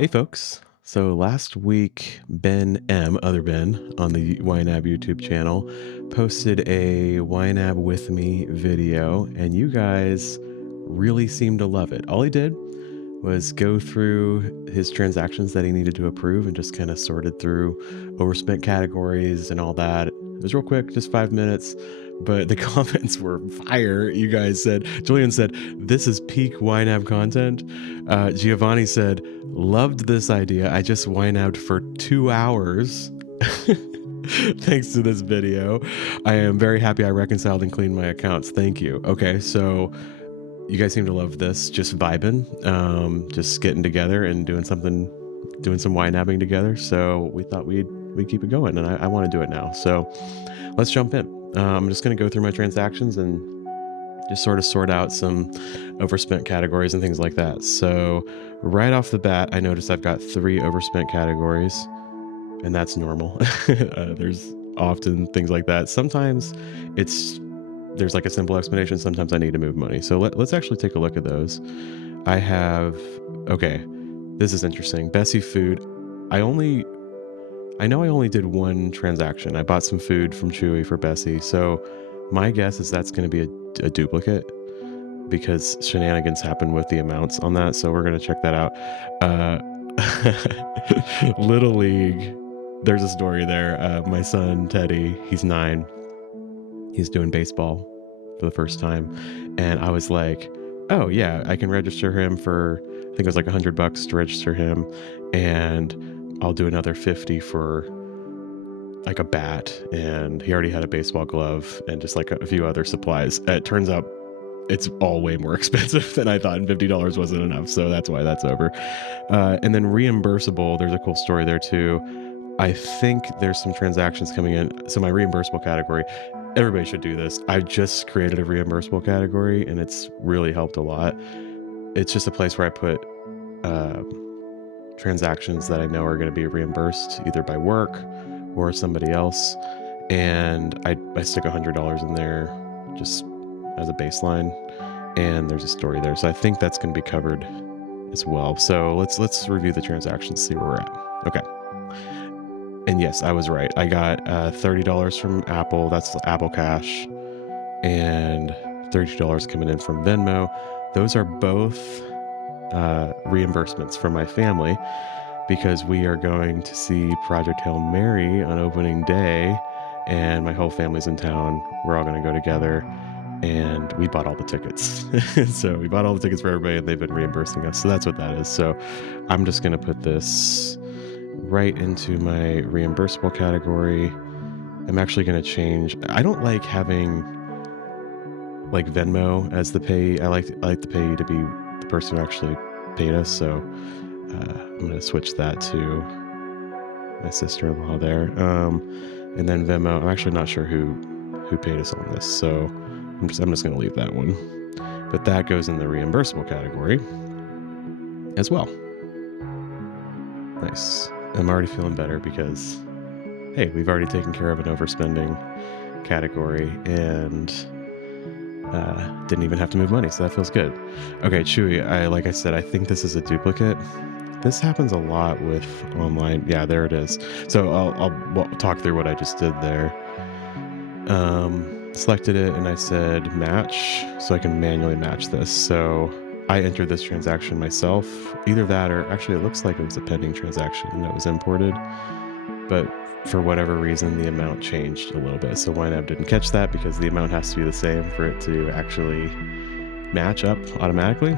Hey folks. So last week, Ben M, other Ben, on the YNAB YouTube channel, posted a YNAB with me video, and you guys really seemed to love it. All he did was go through his transactions that he needed to approve and just kind of sorted through overspent categories and all that. It was real quick, just 5 minutes, but the comments were fire. You guys said, Julian said, this is peak YNAB content. Giovanni said, loved this idea. I just YNAB'd for 2 hours. Thanks to this video. I am very happy I reconciled and cleaned my accounts. Thank you. Okay, so you guys seem to love this, just vibing, just getting together and doing some YNABing together. So we thought we'd keep it going, and I want to do it now. So let's jump in. I'm just going to go through my transactions and just sort of sort out some overspent categories and things like that. So right off the bat, I noticed I've got 3 overspent categories, and that's normal. There's often things like that. Sometimes there's like a simple explanation. Sometimes I need to move money. So let's actually take a look at those. Okay, this is interesting. Bessie Food. I know I only did 1 transaction. I bought some food from Chewy for Bessie. So my guess is that's going to be a duplicate because shenanigans happen with the amounts on that. So we're going to check that out. Little League. There's a story there. My son, Teddy, he's 9. He's doing baseball for the first time. And I was like, oh yeah, I can register him for, I think it was like $100 to register him. And I'll do another 50 for like a bat. And he already had a baseball glove and just like a few other supplies. It turns out it's all way more expensive than I thought, and $50 wasn't enough. So that's why that's over. And then reimbursable, there's a cool story there too. I think there's some transactions coming in. So my reimbursable category, everybody should do this. I just created a reimbursable category and it's really helped a lot. It's just a place where I put transactions that I know are going to be reimbursed either by work or somebody else. And I stick $100 in there just as a baseline. And there's a story there. So I think that's going to be covered as well. So let's review the transactions, see where we're at. Okay. And yes, I was right. I got $30 from Apple. That's Apple Cash. And $32 coming in from Venmo. Those are both reimbursements from my family because we are going to see Project Hail Mary on opening day. And my whole family's in town. We're all going to go together. And we bought all the tickets. So we bought all the tickets for everybody and they've been reimbursing us. So that's what that is. So I'm just going to put this right into my reimbursable category. I'm actually going to change. I don't like having like Venmo as the pay. I like the pay to be the person who actually paid us. So I'm going to switch that to my sister-in-law there. And then Venmo, I'm actually not sure who paid us on this. So I'm just going to leave that one. But that goes in the reimbursable category as well. Nice. I'm already feeling better because, hey, we've already taken care of an overspending category and didn't even have to move money, so that feels good. Okay, Chewy, like I said, I think this is a duplicate. This happens a lot with online. Yeah, there it is. So I'll talk through what I just did there. Selected it and I said match, so I can manually match this. So I entered this transaction myself. Either that or actually it looks like it was a pending transaction that was imported. But for whatever reason, the amount changed a little bit. So YNAB didn't catch that because the amount has to be the same for it to actually match up automatically.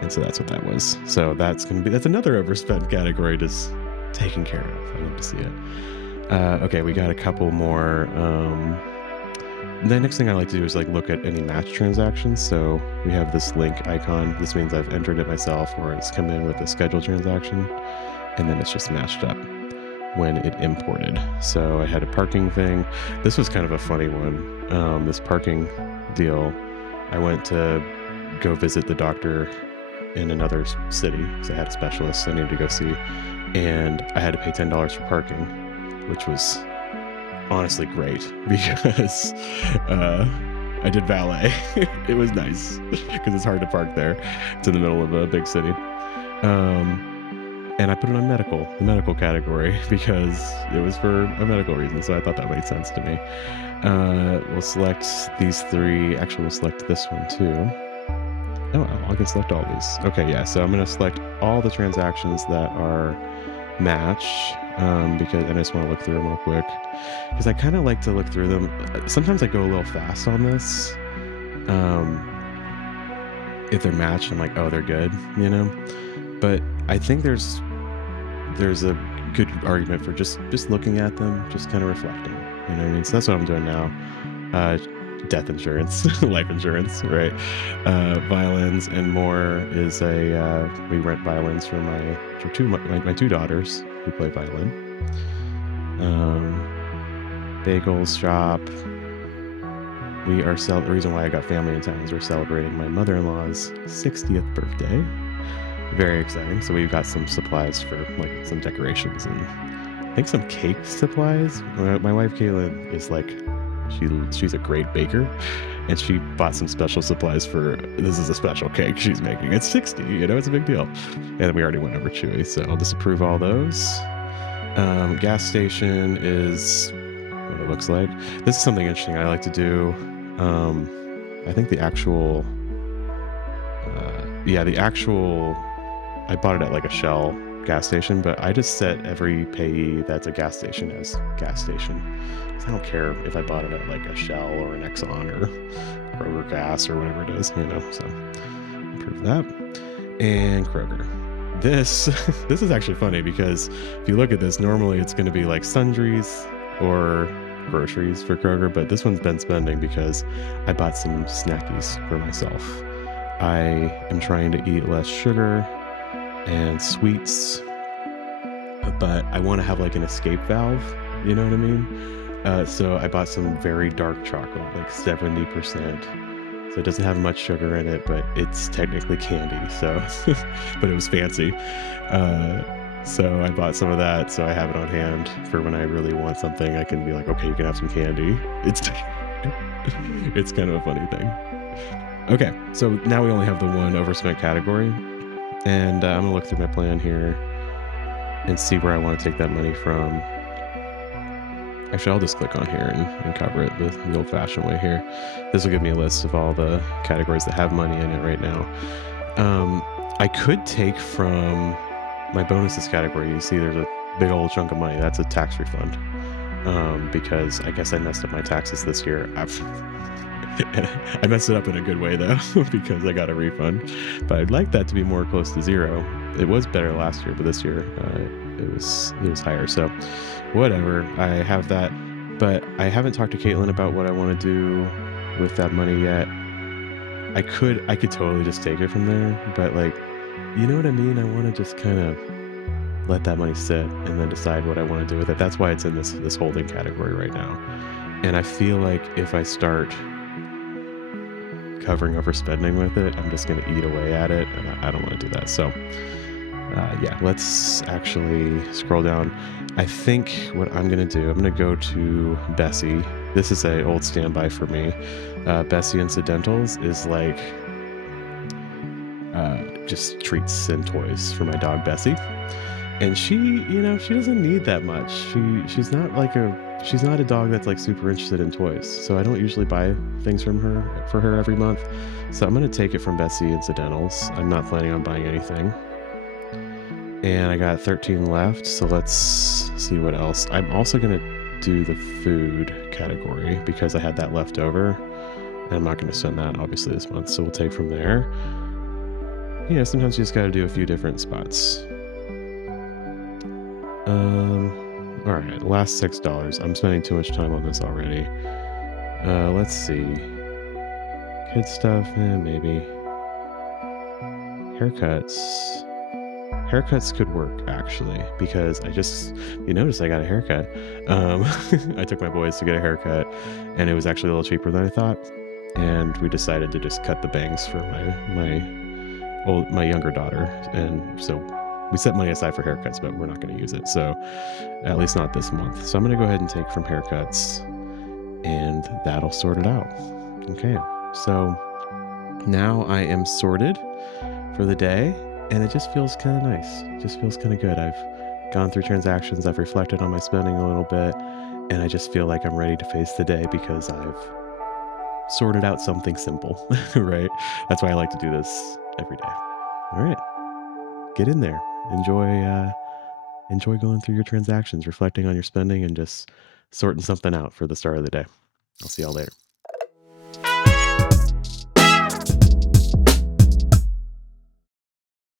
And so that's what that was. So that's another overspent category just taken care of. I love to see it. Okay, we got a couple more. The next thing I like to do is like look at any match transactions. So we have this link icon. This means I've entered it myself or it's come in with a scheduled transaction and then it's just matched up when it imported. So I had a parking thing. This was kind of a funny one. This parking deal, I went to go visit the doctor in another city because I had a specialist I needed to go see. And I had to pay $10 for parking, which was honestly great because I did valet. It was nice because it's hard to park there. It's in the middle of a big city. And I put it on the medical category because it was for a medical reason. So I thought that made sense to me. We'll select these three. Actually, we'll select this one too. Oh, I can select all these. Okay, yeah. So I'm going to select all the transactions that are matched because I just want to look through them real quick because I kind of like to look through them. Sometimes I go a little fast on this. If they're matched, I'm like, oh, they're good, you know. But I think there's a good argument for just looking at them, just kind of reflecting. You know what I mean? So that's what I'm doing now. Death insurance, life insurance, right? Violins and more is we rent violins for my two daughters who play violin. Bagels shop. The reason why I got family in town is we're celebrating my mother-in-law's 60th birthday. Very exciting. So we've got some supplies for like some decorations and I think some cake supplies. My wife Caitlin is like, she's a great baker, and she bought some special supplies for. This is a special cake she's making. It's 60, you know, it's a big deal. And we already went over Chewy, so I'll just approve all those. Gas station is what it looks like. This is something interesting I like to do. I think the actual. I bought it at like a Shell gas station, but I just set every payee that's a gas station as gas station. I don't care if I bought it at like a Shell or an Exxon or Kroger Gas or whatever it is, you know, so approve that. And Kroger. This is actually funny because if you look at this, normally it's going to be like sundries or groceries for Kroger, but this one's been spending because I bought some snackies for myself. I am trying to eat less sugar and sweets, but I want to have like an escape valve, you know what I mean? So I bought some very dark chocolate, like 70%. So it doesn't have much sugar in it, but it's technically candy. So, but it was fancy. So I bought some of that. So I have it on hand for when I really want something. I can be like, okay, you can have some candy. It's kind of a funny thing. Okay, so now we only have the one overspent category, and I'm gonna look through my plan here and see where I want to take that money from. Actually, I'll just click on here and cover it the old-fashioned way here. This will give me a list of all the categories that have money in it right now. I could take from my bonuses category. You see there's a big old chunk of money. That's a tax refund, because I guess I messed up my taxes this year. I messed it up in a good way though, because I got a refund, but I'd like that to be more close to zero. It was better last year, but this year it was higher. So whatever, I have that, but I haven't talked to Caitlin about what I want to do with that money yet. I could totally just take it from there, but like, you know what I mean? I want to just kind of let that money sit and then decide what I want to do with it. That's why it's in this holding category right now. And I feel like if I start covering overspending with it, I'm just going to eat away at it, and I don't want to do that. So yeah, let's actually scroll down. I think what I'm going to do, I'm going to go to Bessie. This is an old standby for me. Bessie Incidentals is like just treats and toys for my dog Bessie. And she, you know, she doesn't need that much. She's not a dog that's like super interested in toys. So I don't usually buy things for her every month. So I'm going to take it from Bessie Incidentals. I'm not planning on buying anything. And I got 13 left. So let's see what else. I'm also going to do the food category because I had that left over. And I'm not going to spend that obviously this month. So we'll take from there. Yeah, sometimes you just got to do a few different spots. All right, last $6. I'm spending too much time on this already. Let's see. Kid stuff, maybe. Haircuts could work actually, because you notice I got a haircut. I took my boys to get a haircut, and it was actually a little cheaper than I thought. And we decided to just cut the bangs for my younger daughter, and so we set money aside for haircuts, but we're not going to use it. So at least not this month. So I'm going to go ahead and take from haircuts, and that'll sort it out. Okay. So now I am sorted for the day. and it just feels kind of nice. It just feels kind of good. I've gone through transactions, I've reflected on my spending a little bit, and I just feel like I'm ready to face the day because I've sorted out something simple, right? That's why I like to do this every day. All right, get in there. Enjoy going through your transactions, reflecting on your spending, and just sorting something out for the start of the day. I'll see y'all later.